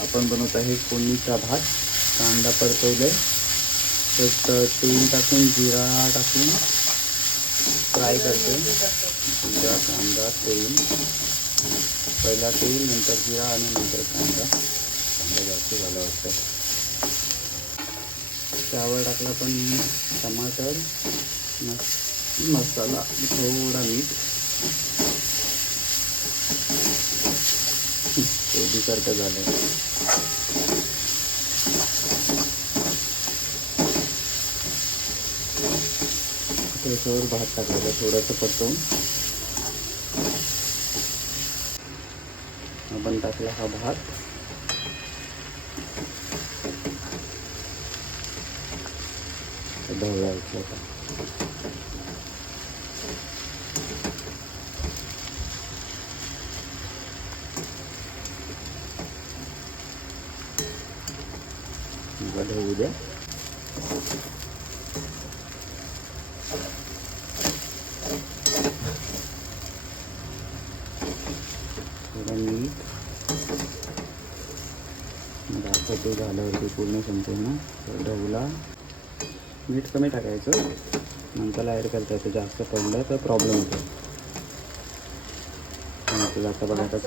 आपण बनवत आहे फोडणीचा भात. कांदा परतवले त्यात तेल टाकून जिरा टाकून फ्राय करते जिरा कांदा तेल. पहिला तेल नंतर जिरा आणि नंतर कांदा. कांदा जास्त झाला वाटतं. त्यावर टाकला पण टमाटर मस मसाला थोडा मीठ. भाजीसारखं झालं त्याच्यावर भात टाकायचा थोडंसं परतवून आपण टाकला हा भात. ढवळायचं होता ढवू द्या. थोडं मीठ भात ते झाल्यावरती पूर्ण संपूर्ण ढवला. मीठ कमी टाकायचं. नंतर ॲड करता येतं जास्त पडलं तर प्रॉब्लेम होतो. आपल्याला आता बघा आता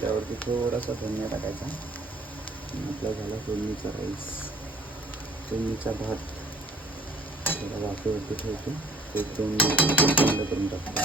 त्यावरती थोडासा धनिया टाकायचा. आपला झाला फोडणीचा राईस फोडणीचा भात. थोडा वाफेवरती ठेवतो. ते दोन बंद करून टाकतो.